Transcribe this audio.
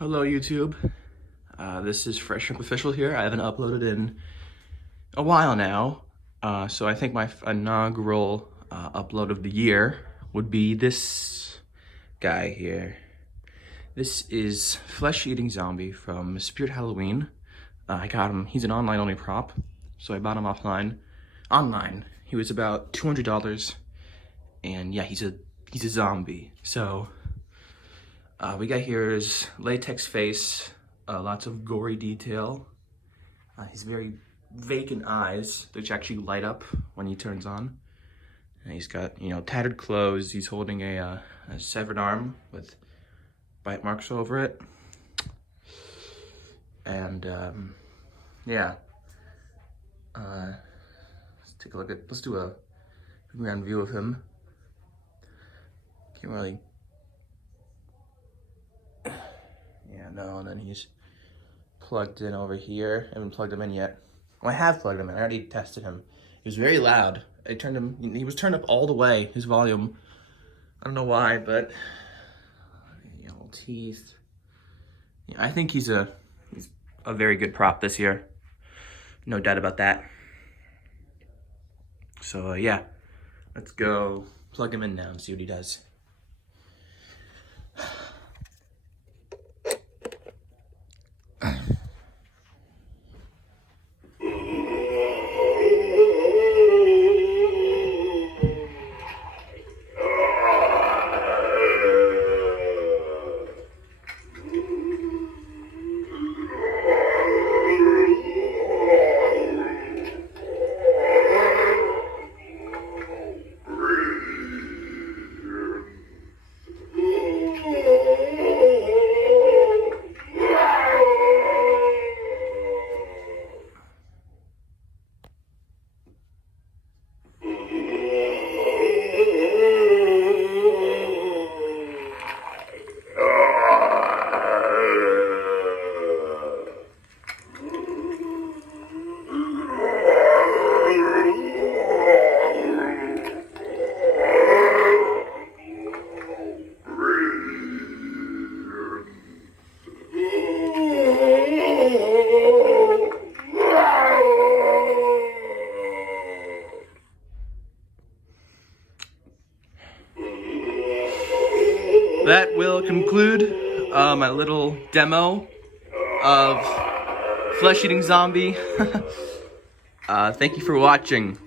Hello YouTube, this is Fresh Shrimp Official here. I haven't uploaded in a while now, so I think my inaugural upload of the year would be this guy here. This is Flesh Eating Zombie from Spirit Halloween. I got him, he's an online only prop, so I bought him online. He was about $200, and yeah, he's a zombie. So we got here his latex face, lots of gory detail. His very vacant eyes, which actually light up when he turns on. And he's got, tattered clothes. He's holding a severed arm with bite marks over it. And yeah, let's do a ground view of him. Can't really. Yeah, no, and then he's plugged in over here. I haven't plugged him in yet. Well, I have plugged him in. I already tested him. He was very loud. He was turned up all the way, his volume. I don't know why, but little teeth. Yeah, I think he's a very good prop this year. No doubt about that. So yeah, let's go plug him in now and see what he does. That will conclude my little demo of Flesh Eating Zombie. Thank you for watching.